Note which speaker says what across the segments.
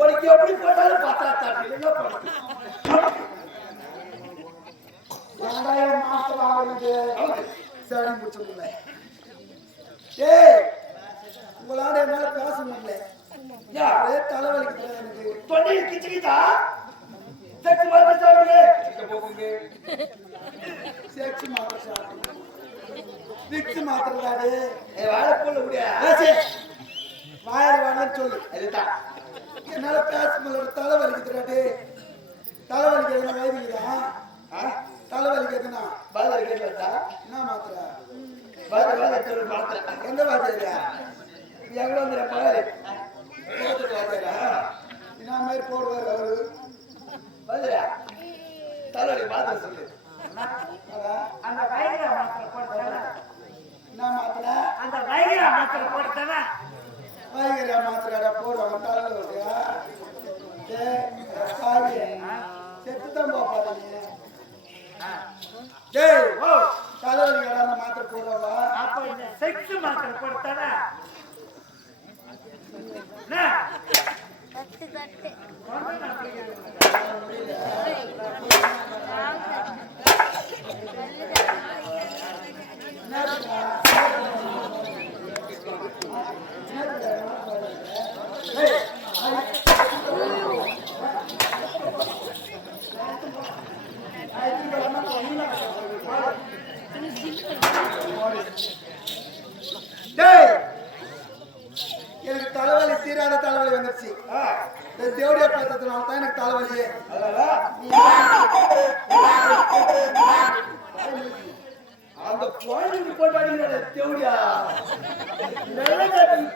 Speaker 1: உனக்கு எப்படி போட்டாலும் பார்த்தா பண்ணுறது?
Speaker 2: வெங்காயம் மாசம் ஆகுது. சரி முடிச்சுக்கல உங்களால என்னால பேச முடியல
Speaker 1: யா,
Speaker 2: ஒரே தலைவலிக்கு எனக்கு
Speaker 1: தொண்டையில் கிச்சுக்கிட்டா? மருந்து சாப்பிடுங்க. போகுங்க.
Speaker 2: சேர்ச்சி மாத்திரை விக்ஸ் மாத்திரதாடு
Speaker 1: ஏய், வாழைப்பூல விடு.
Speaker 2: வாயில் வேணாம்னு சொல்லு
Speaker 1: அதுதான்.
Speaker 2: என்னால பேச முடியல. தலைவலிக்குதுடாடி தலைவலிக்கிறதுனா வயதுக்குதா
Speaker 1: ஆ?
Speaker 2: தலைவலிக்கிறதுனா
Speaker 1: பாதர் கேட்டா?
Speaker 2: என்ன மாத்திரை?
Speaker 1: பாதர் சொல்லு, மாத்திரை.
Speaker 2: எந்த வாத்தியா
Speaker 1: எங்க வந்துடுற
Speaker 2: வாத்தியாரா என்ன மாதிரி போடுவார் அவரு?
Speaker 1: பாதரா, தலைவலி மாத்திரை சொல்லு.
Speaker 3: அந்த வைகிரா மாத்திரை போட்டுத்தானே
Speaker 2: என்ன மாத்திரை?
Speaker 3: அந்த வைகிரா மாத்திரை போட்டுத்தானே
Speaker 2: வாய்கரியா மாத்திரை போடுவாங்க தலைவலியா சாவி செத்து தான் போப்பாரு நீ மாத்திரை போடுவாங்க
Speaker 3: செக்ஸ் மாத்திரை போட்டுத்தானே?
Speaker 2: தலைவலி தீராத தலைவலி வந்துருச்சு. இந்த தேவடியா பார்த்ததுனால தான் எனக்கு தலைவலியே.
Speaker 1: அந்த குழந்தைக்கு போட்டாடிங்கிற தேவடியா. நல்ல காட்டி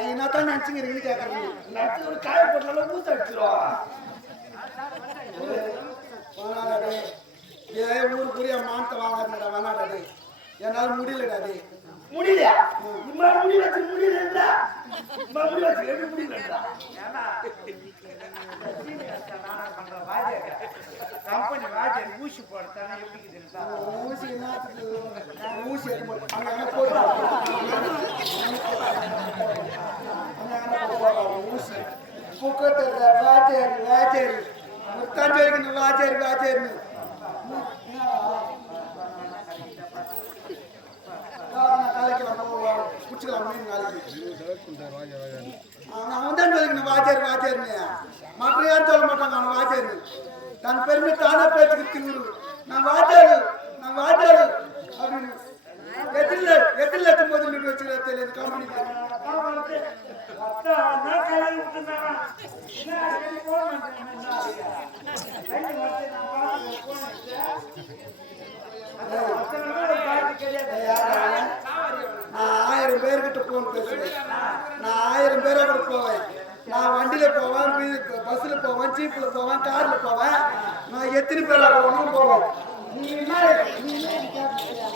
Speaker 2: என்ன என்னத்தான் நினைச்சுக்கிறீங்கன்னு கேக்குறீங்க
Speaker 1: நட்டு ஒரு காய போட்டாலும் ஊத்த அடிச்சிரும்
Speaker 2: வேணாடா ஏ ஊருக்குரிய மானத்தை வாங்காதடா வேணாடா டேய் என்னால முடியலடா டேய்
Speaker 1: முடியலையா? இம்மா முடி வச்சு முடியலடா இம்மா முடி வச்சு எப்படி முடியலடா.
Speaker 3: கம்பெனி வாத்தியார் ஊசி போடத்தானே எப்படி இருக்குதுன்னு தான்.
Speaker 2: ஊசி என்னத்துக்கு ஊசி போட்டு ఒక్కొక్కరు వాచారు వాచారు. మొత్తం జరిగిన వాచారు వాచారు. ఉందని
Speaker 3: జరిగిన వాచారు వాచారు మా ప్రియాంతో మాట నా వాచారు. దాని పేరు మీద తానే పేరు నా వాచారు నా వాచారు. అవును. ఎదురు ఎదురు మొదలు వచ్చిన తెలియదు
Speaker 2: కాబట్టి ஆயிரம் பேர்கிட்ட போன் பேசுவேன். நான் ஆயிரம் பேரோட போவேன். நான் வண்டியில போவேன் பஸ்ல போவேன் ஜீப்ல போவேன் கார்ல போவேன். நான் எத்தனை பேரோட போகணும் போவேன். நீ என்ன நீ என்ன எனக்கு கேட்கறியா?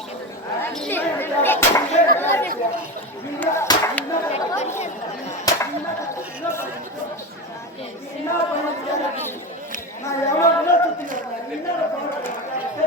Speaker 2: நீ என்ன எனக்கு கேட்கறியா? நீ என்ன எனக்கு கேட்கறியா? நீ என்ன- நீ என்ன கேட்கறியா? என்ன பண்ணிட்டு நான் எவ்வளவு கிலோ சுத்தி கிடக்கிறேன். நீ என்ன பண்ணிட்டு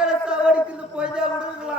Speaker 1: வேலை சாவடிக்கிறது போய்தான் விடுவீங்களா